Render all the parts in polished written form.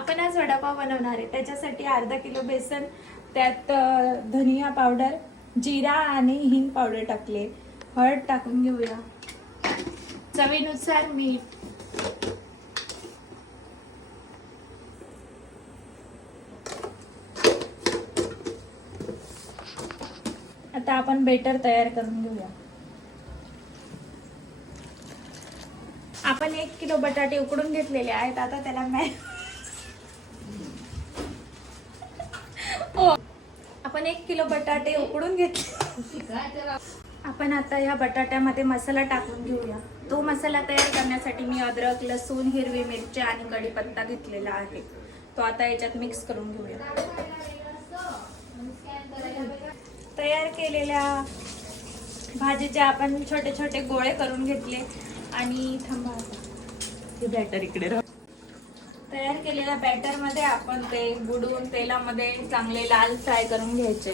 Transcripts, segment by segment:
आपण आज वडापाव बनवणार आहे. त्याच्यासाठी अर्धा किलो बेसन, त्यात धनिया पावडर, जिरा आणि हिंग पावडर टाकले. हळद टाकून घेऊया, चवीनुसार मीठ. आता आपण बेटर तयार करून घेऊया. आपण 1 किलो बटाटे उकडून घेतलेले आहेत. आता त्याला आपण 1 किलो बटाटे उकडून घेतले. आपण आता या बटाट्यामध्ये मसाला टाकून घेऊया. तो मसाला तयार करण्यासाठी मी अद्रक, लसूण, हिरवी मिरची आणि कढीपत्ता घेतलेला आहे. तो आता याच्यात मिक्स करून घेऊया. तयार केलेल्या भाजीचे आपण छोटे छोटे गोळे करून घेतले आणि थांबा, हे बॅटर इकडे राहू. तयार केलेल्या बॅटर मध्ये आपण ते बुडवून तेलामध्ये चांगले लाल फ्राय करून घ्यायचे.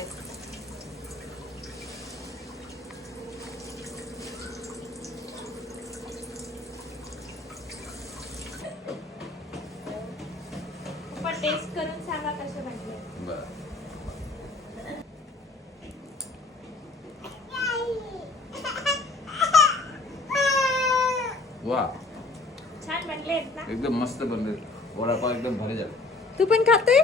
आपण टेस्ट करून सांगा कसे वाटले. वाह, छान बनले आहेत ना? एकदम मस्त बनले. वडापाव एकदम भारी झाला. तू पण खातोय?